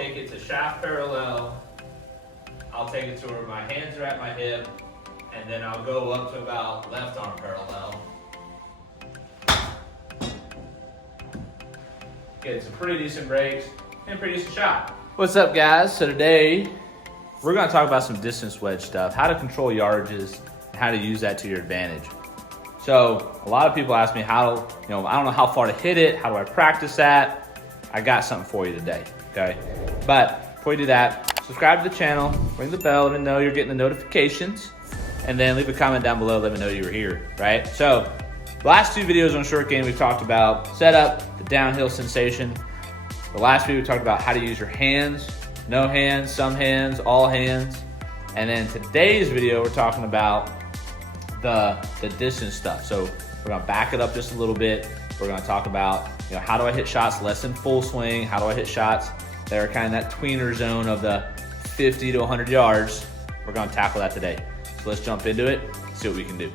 take it to shaft parallel. I'll take it to where my hands are at my hip, and then I'll go up to about left arm parallel. Get some pretty decent breaks and pretty decent shot. What's up, guys? So today we're going to talk about some distance wedge stuff, how to control yardages, and how to use that to your advantage. So a lot of people ask me I don't know how far to hit it. How do I practice that? I got something for you today, okay? But before you do that, subscribe to the channel, ring the bell, let me know you're getting the notifications, and then leave a comment down below, let me know you were here, right? So the last two videos on short game, we talked about setup, the downhill sensation. The last video, we talked about how to use your hands, no hands, some hands, all hands. And then today's video, we're talking about the distance stuff. So we're gonna back it up just a little bit. We're gonna talk about, how do I hit shots less than full swing? How do I hit shots that are kind of that tweener zone of the 50 to 100 yards? We're gonna tackle that today. So let's jump into it, see what we can do.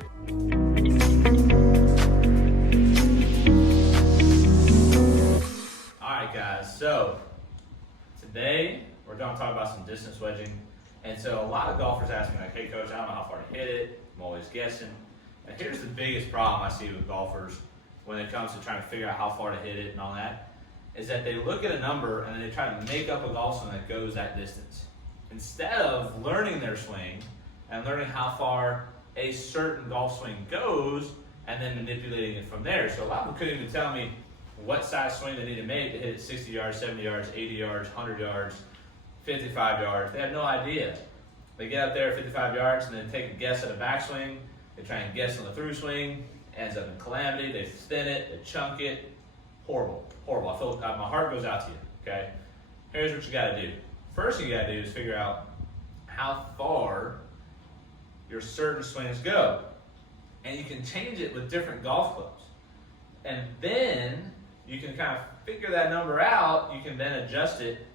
All right, guys, so today we're gonna talk about some distance wedging. And so a lot of golfers ask me like, hey coach, I don't know how far to hit it. I'm always guessing. And here's the biggest problem I see with golfers when it comes to trying to figure out how far to hit it and all that, is that they look at a number and then they try to make up a golf swing that goes that distance. Instead of learning their swing and learning how far a certain golf swing goes and then manipulating it from there. So a lot of them couldn't even tell me what size swing they need to make to hit it 60 yards, 70 yards, 80 yards, 100 yards, 55 yards. They have no idea. They get up there at 55 yards and then take a guess at a backswing. They try and guess on the through swing. Ends up in calamity. They thin it. They chunk it. Horrible. Horrible. I feel my heart goes out to you. Okay. Here's what you got to do. First thing you got to do is figure out how far your certain swings go, and you can change it with different golf clubs. And then you can kind of figure that number out. You can then adjust it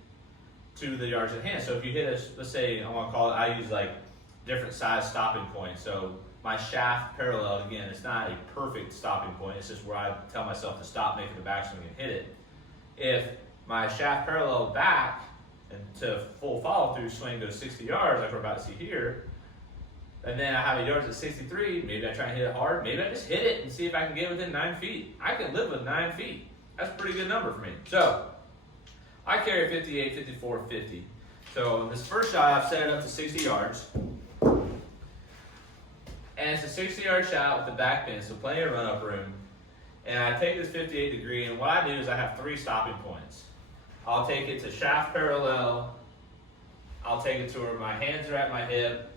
to the yards at hand. So if you hit let's say I use like different size stopping points. So my shaft parallel, again, it's not a perfect stopping point. It's just where I tell myself to stop making the backswing and hit it. If my shaft parallel back and to full follow through swing goes 60 yards, like we're about to see here, and then I have a yards at 63, maybe I try and hit it hard. Maybe I just hit it and see if I can get within 9 feet. I can live with 9 feet. That's a pretty good number for me. So I carry 58, 54, 50. So this first shot, I've set it up to 60 yards. And it's a 60-yard shot with the back pin, so plenty of run-up room. And I take this 58 degree, and what I do is I have 3 stopping points. I'll take it to shaft parallel. I'll take it to where my hands are at my hip,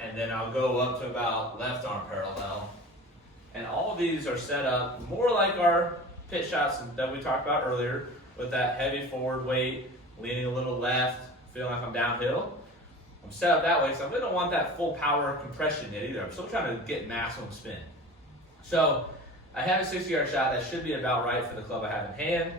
and then I'll go up to about left arm parallel. And all of these are set up more like our pitch shots that we talked about earlier, with that heavy forward weight, leaning a little left, feeling like I'm downhill. I'm set up that way, so I really don't want that full power compression yet either. I'm still trying to get maximum spin. So I have a 60-yard shot that should be about right for the club I have in hand,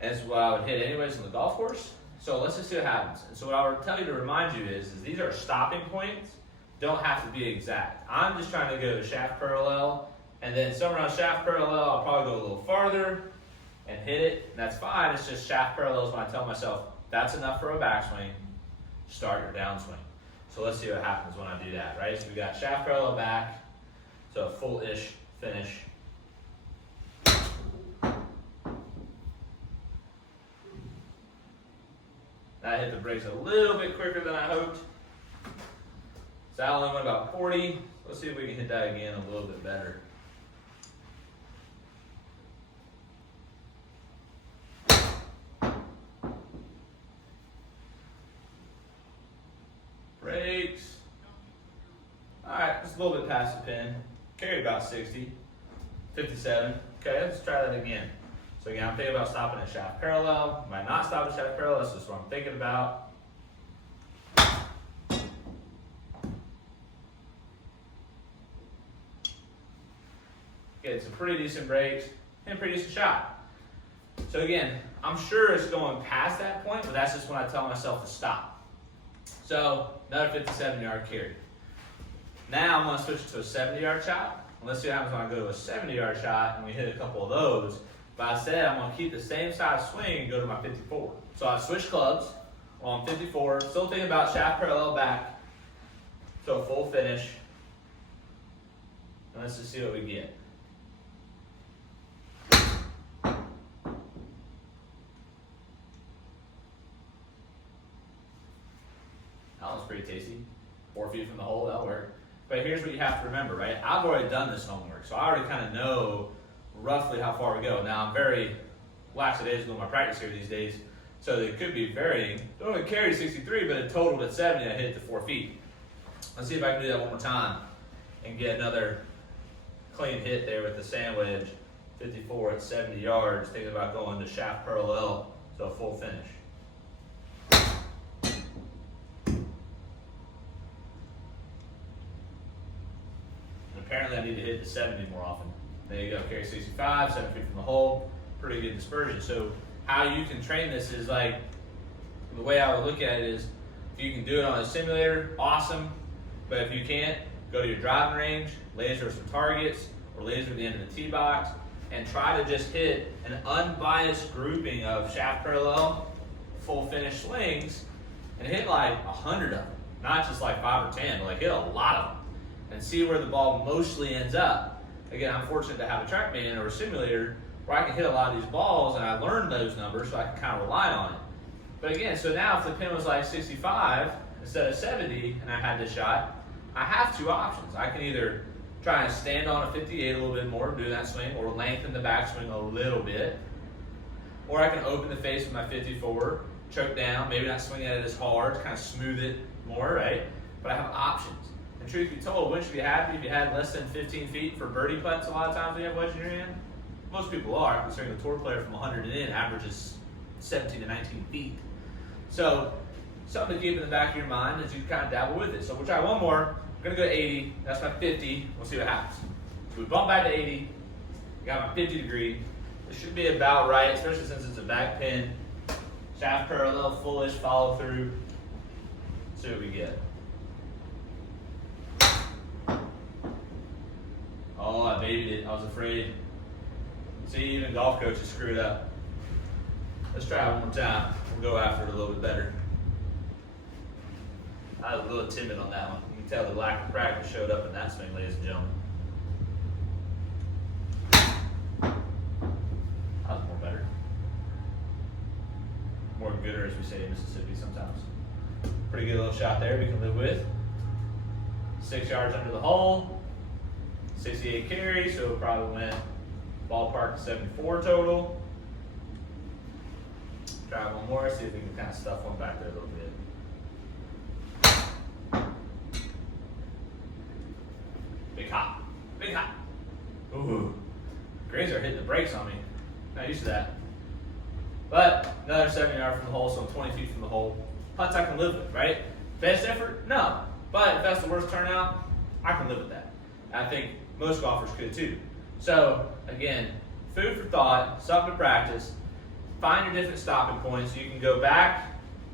and it's what I would hit anyways on the golf course. So let's just see what happens. And so what I would tell you to remind you is these are stopping points, don't have to be exact. I'm just trying to go to shaft parallel, and then somewhere around shaft parallel, I'll probably go a little farther and hit it, and that's fine. It's just shaft parallels when I tell myself that's enough for a backswing, start your downswing. So let's see what happens when I do that, right? So we got shaft parallel back, so full-ish finish. That hit the brakes a little bit quicker than I hoped. So I only went about 40. Let's see if we can hit that again a little bit better. Brakes. All right, just a little bit past the pin. Carried about 60, 57. Okay, let's try that again. So again, I'm thinking about stopping at shaft parallel. Might not stop at shaft parallel, that's just what I'm thinking about. Get some pretty decent brakes and pretty decent shot. So again, I'm sure it's going past that point, but that's just when I tell myself to stop. So another 57-yard carry. Now I'm going to switch to a 70-yard shot. And let's see what happens when I go to a 70-yard shot and we hit a couple of those. But I said I'm going to keep the same size swing and go to my 54. So I've switched clubs. on 54. Still thinking about shaft parallel back. So full finish. And let's just see what we get. That was pretty tasty. 4 feet from the hole, that'll work. But here's what you have to remember, right? I've already done this homework, so I already kind of know roughly how far we go. Now, I'm very lackadaisical in my practice here these days, so they could be varying. Don't only carry 63, but it totaled at 70, I hit it to 4 feet. Let's see if I can do that one more time and get another clean hit there with the sand wedge. 54 at 70 yards, thinking about going to shaft parallel, so full finish. Apparently I need to hit the 70 more often. There you go, carry 65, 7 feet from the hole, pretty good dispersion. So how you can train this is like, the way I would look at it is, if you can do it on a simulator, awesome. But if you can't, go to your driving range, laser some targets, or laser at the end of the tee box, and try to just hit an unbiased grouping of shaft parallel, full finish swings, and hit like 100 of them. Not just like 5 or 10, but like hit a lot of them. And see where the ball mostly ends up. Again, I'm fortunate to have a TrackMan or a simulator where I can hit a lot of these balls, and I learned those numbers so I can kind of rely on it. But again, so now if the pin was like 65 instead of 70 and I had this shot, I have 2 options. I can either try and stand on a 58 a little bit more, do that swing, or lengthen the backswing a little bit. Or I can open the face with my 54, choke down, maybe not swing at it as hard, kind of smooth it more, right? But I have options. And truth be told, wouldn't you be happy if you had less than 15 feet for birdie putts a lot of times when you have wedge in your hand? Most people are, considering the tour player from 100 and in averages 17 to 19 feet. So, something to keep in the back of your mind as you kind of dabble with it. So we'll try one more. I'm going to go to 80. That's my 50. We'll see what happens. So we bump back to 80. I got my 50 degree. It should be about right, especially since it's a back pin. Shaft parallel, fullish, follow through. See what we get. Oh, I babied it. I was afraid. See, even golf coaches screwed up. Let's try it one more time. We'll go after it a little bit better. I was a little timid on that one. You can tell the lack of practice showed up in that swing, ladies and gentlemen. That was more better. More gooder, as we say in Mississippi sometimes. Pretty good little shot there we can live with. 6 yards under the hole. 68 carry, so it probably went ballpark 74 total. Try one more, see if we can kind of stuff one back there a little bit. Big hop, big hop. Ooh, greens are hitting the brakes on me. Not used to that. But another 7 yard from the hole, so I'm 20 feet from the hole. Putts I can live with, right? Best effort? No. But if that's the worst turnout, I can live with that. I think most golfers could too. So again, food for thought, something to practice. Find your different stopping points. You can go back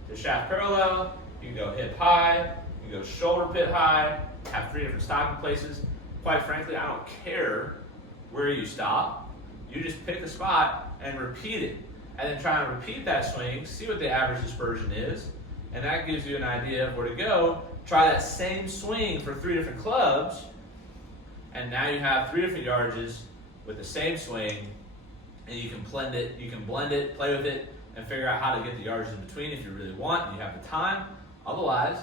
to shaft parallel, you can go hip high, you can go shoulder pit high, have 3 different stopping places. Quite frankly, I don't care where you stop. You just pick a spot and repeat it. And then try and repeat that swing, see what the average dispersion is, and that gives you an idea of where to go. Try that same swing for 3 different clubs, and now you have 3 different yardages with the same swing, and you can blend it, play with it, and figure out how to get the yardage in between if you really want and you have the time. Otherwise,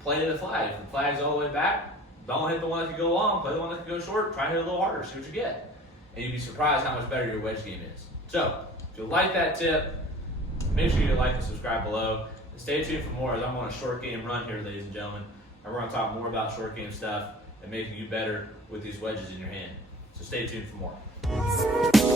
play to the flag. If the flag's all the way back, don't hit the one that can go long, play the one that can go short, try to hit a little harder, see what you get. And you'd be surprised how much better your wedge game is. So, if you like that tip, make sure you like and subscribe below. And stay tuned for more as I'm on a short game run here, ladies and gentlemen. And we're going to talk more about short game stuff and making you better with these wedges in your hand. So stay tuned for more.